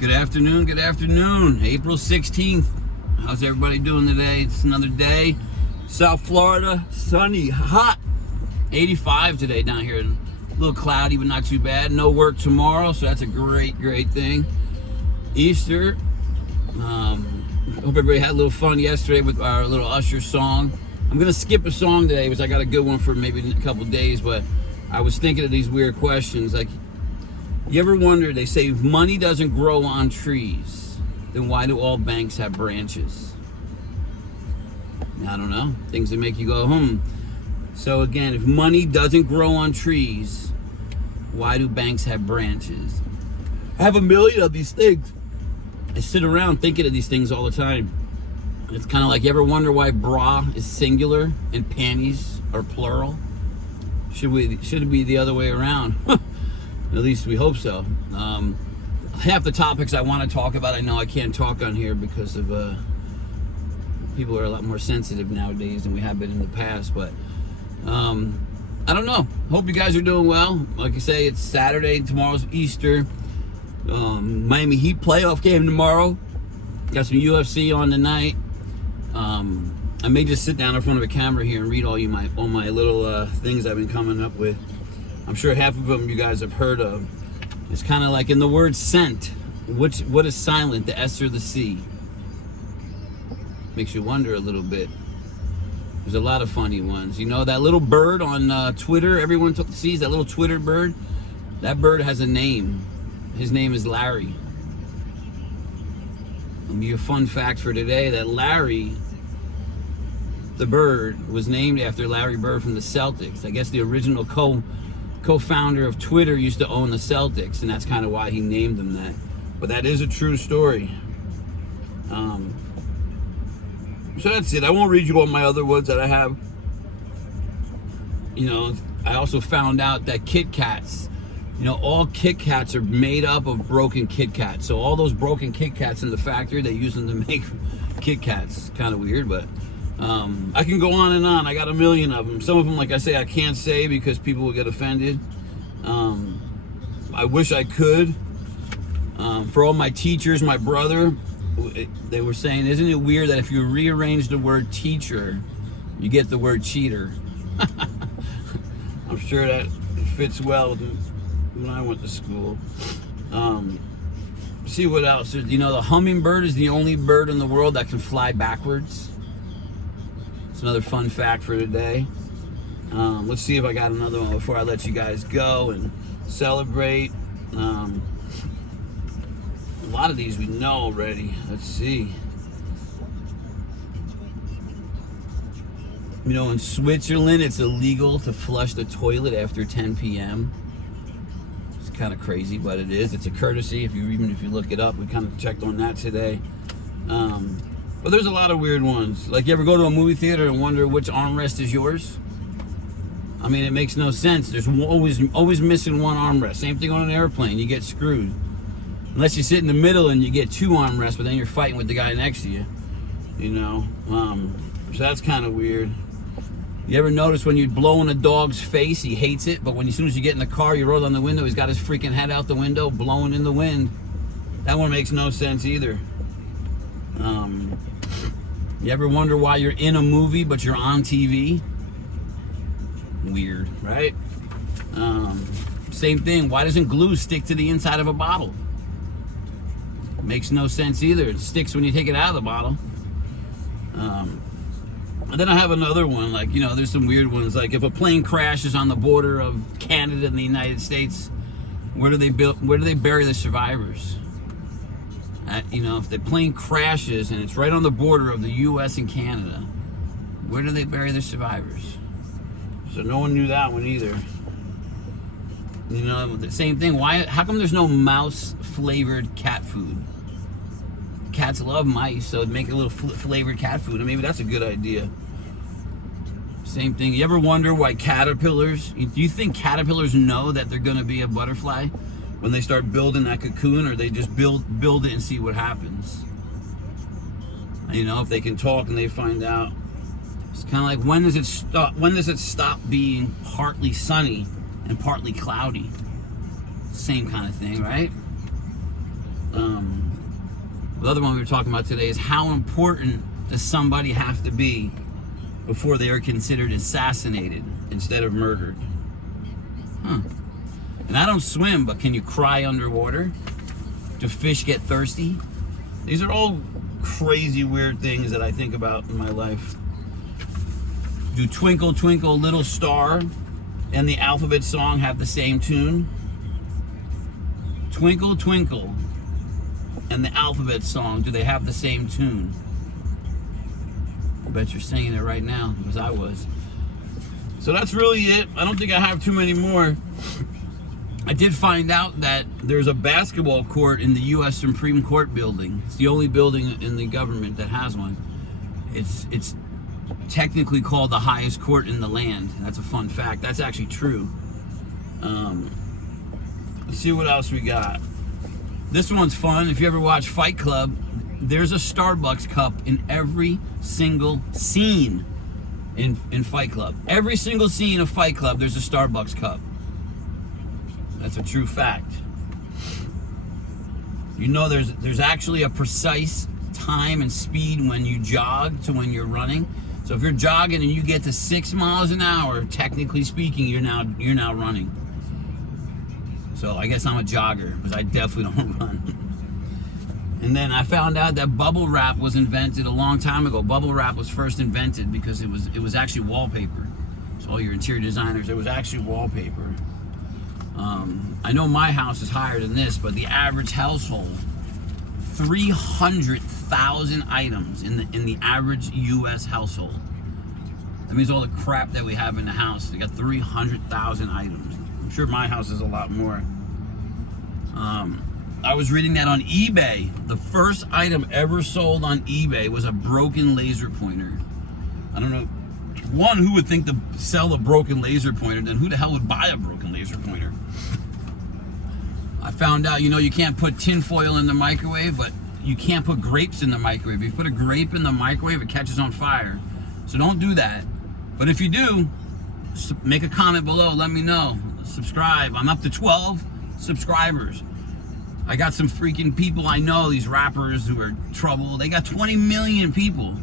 Good afternoon, April 16th. How's everybody doing today? It's another day. South Florida, sunny, hot. 85 today down here. A little cloudy, but not too bad. No work tomorrow, so that's a great thing. Easter. Hope everybody had a little fun yesterday with our little Usher song. I'm going to skip a song today because I got a good one for maybe a couple days, but I was thinking of these weird questions. Like, you ever wonder, they say if money doesn't grow on trees, then why do all banks have branches? I don't know. Things that make you go, So again, if money doesn't grow on trees, why do banks have branches? I have a million of these things. I sit around thinking of these things all the time. It's kind of like, you ever wonder why bra is singular and panties are plural? Should it be the other way around? At least we hope so. Half the topics I want to talk about, I know I can't talk on here because of people are a lot more sensitive nowadays than we have been in the past. But I don't know. Hope you guys are doing well. Like I say, it's Saturday. Tomorrow's Easter. Miami Heat playoff game tomorrow. Got some UFC on tonight. I may just sit down in front of a camera here and read all my little things I've been coming up with. I'm sure half of them you guys have heard of. It's kind of like in the word scent. What is silent, the S or the C? Makes you wonder a little bit. There's a lot of funny ones. You know that little bird on Twitter, everyone sees that little Twitter bird? That bird has a name. His name is Larry. I'll give you a fun fact for today that Larry, the bird, was named after Larry Bird from the Celtics. I guess the original co-founder of Twitter used to own the Celtics, and that's kind of why he named them that. But that is a true story. So that's it. I won't read you all my other ones that I have. You know, I also found out that Kit Kats, all Kit Kats are made up of broken Kit Kats. So all those broken Kit Kats in the factory, they use them to make Kit Kats. Kind of weird, but I can go on and on. I got a million of them. Some of them, like I say, I can't say because people will get offended. I wish I could. For all my teachers, my brother, they were saying, isn't it weird that if you rearrange the word teacher, you get the word cheater? I'm sure that fits well with when I went to school. See what else. The hummingbird is the only bird in the world that can fly backwards. It's another fun fact for today. Let's see if I got another one before I let you guys go and celebrate. A lot of these we know already. Let's see. In Switzerland, it's illegal to flush the toilet after 10 p.m. It's kind of crazy, but it is. It's a courtesy. Even if you look it up, we kind of checked on that today. But there's a lot of weird ones. Like, you ever go to a movie theater and wonder which armrest is yours? I mean, it makes no sense. There's always missing one armrest. Same thing on an airplane. You get screwed. Unless you sit in the middle and you get two armrests, but then you're fighting with the guy next to you. So that's kind of weird. You ever notice when you blow in a dog's face, he hates it, but as soon as you get in the car, you roll down the window, he's got his freaking head out the window, blowing in the wind. That one makes no sense either. You ever wonder why you're in a movie, but you're on TV? Weird, right? Same thing, why doesn't glue stick to the inside of a bottle? Makes no sense either. It sticks when you take it out of the bottle. And then I have another one, like, there's some weird ones. Like, if a plane crashes on the border of Canada and the United States, where do they bury the survivors? If the plane crashes and it's right on the border of the U.S. and Canada, where do they bury the survivors? So no one knew that one either. The same thing. How come there's no mouse-flavored cat food? Cats love mice, so make a little flavored cat food, and maybe that's a good idea. Same thing. You ever wonder why caterpillars? Do you think caterpillars know that they're going to be a butterfly when they start building that cocoon, or they just build it and see what happens? If they can talk and they find out. It's kind of like, when does it stop? When does it stop being partly sunny and partly cloudy? Same kind of thing, right? The other one we were talking about today is how important does somebody have to be before they are considered assassinated instead of murdered? And I don't swim, but can you cry underwater? Do fish get thirsty? These are all crazy, weird things that I think about in my life. Do Twinkle, Twinkle, Little Star and the alphabet song have the same tune? Twinkle, Twinkle and the alphabet song, do they have the same tune? I bet you're singing it right now, because I was. So that's really it. I don't think I have too many more. I did find out that there's a basketball court in the U.S. Supreme Court building. It's the only building in the government that has one. It's technically called the highest court in the land. That's a fun fact. That's actually true. Let's see what else we got. This one's fun. If you ever watch Fight Club, there's a Starbucks cup in every single scene in Fight Club. Every single scene of Fight Club, there's a Starbucks cup. That's a true fact. You know, there's actually a precise time and speed when you jog to when you're running. So if you're jogging and you get to 6 miles an hour, technically speaking, you're now running. So I guess I'm a jogger, because I definitely don't run. And then I found out that bubble wrap was invented a long time ago. Bubble wrap was first invented because it was actually wallpaper. So all your interior designers, it was actually wallpaper. I know my house is higher than this, but the average household, 300,000 items in the average U.S. household. That means all the crap that we have in the house. They got 300,000 items. I'm sure my house is a lot more. I was reading that on eBay. The first item ever sold on eBay was a broken laser pointer. I don't know. One, who would think to sell a broken laser pointer? Then who the hell would buy a broken laser pointer? I found out, you can't put tin foil in the microwave, but you can't put grapes in the microwave. If you put a grape in the microwave, it catches on fire. So don't do that. But if you do, make a comment below. Let me know. Subscribe. I'm up to 12 subscribers. I got some freaking people I know, these rappers who are trouble. They got 20 million people.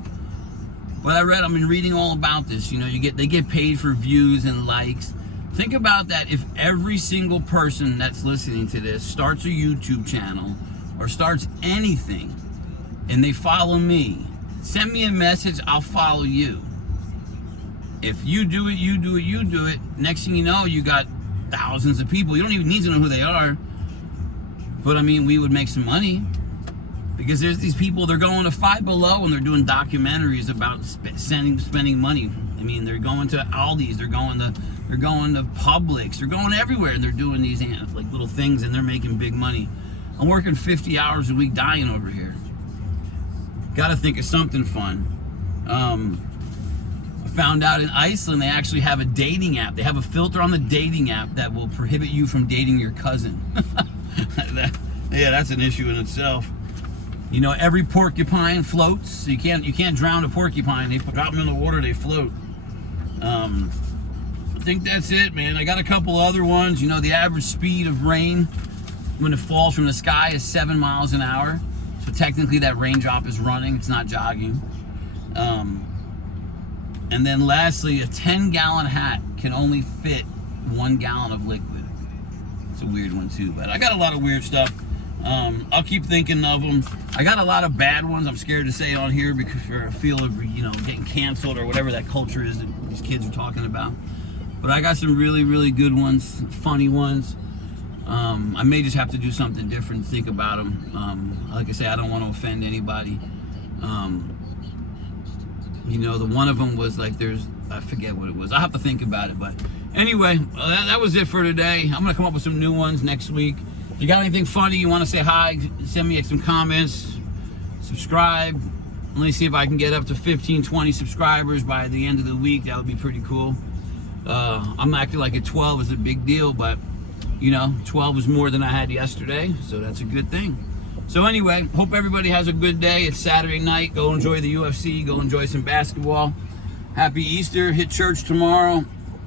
But I've been reading all about this. They get paid for views and likes. Think about that. If every single person that's listening to this starts a YouTube channel or starts anything and they follow me, send me a message, I'll follow you. If you do it, you do it, you do it, next thing you know, you got thousands of people. You don't even need to know who they are. But we would make some money. Because there's these people, they're going to Five Below and they're doing documentaries about spending money. They're going to Aldi's, they're going to Publix, they're going everywhere, and they're doing these like little things, and they're making big money. I'm working 50 hours a week dying over here. Got to think of something fun. I found out in Iceland they actually have a dating app. They have a filter on the dating app that will prohibit you from dating your cousin. That's an issue in itself. Every porcupine floats. You can't drown a porcupine. They drop them in the water, they float. I think that's it, man. I got a couple other ones. The average speed of rain when it falls from the sky is 7 miles an hour. So technically that raindrop is running, it's not jogging. And then lastly, a 10-gallon hat can only fit 1 gallon of liquid. It's a weird one too, but I got a lot of weird stuff. I'll keep thinking of them. I got a lot of bad ones I'm scared to say on here because for a feel of getting canceled or whatever that culture is that these kids are talking about. But I got some really, really good ones, funny ones. I may just have to do something different, think about them. Like I say, I don't want to offend anybody. The one of them was like I forget what it was. I'll have to think about it. But anyway, that was it for today. I'm going to come up with some new ones next week. If you got anything funny, you want to say hi, send me some comments, subscribe. Let me see if I can get up to 15, 20 subscribers by the end of the week. That would be pretty cool. I'm acting like a 12 is a big deal, but 12 is more than I had yesterday, so that's a good thing. So anyway, hope everybody has a good day. It's Saturday night. Go enjoy the UFC. Go enjoy some basketball. Happy Easter. Hit church tomorrow.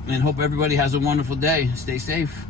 And hope everybody has a wonderful day. Stay safe.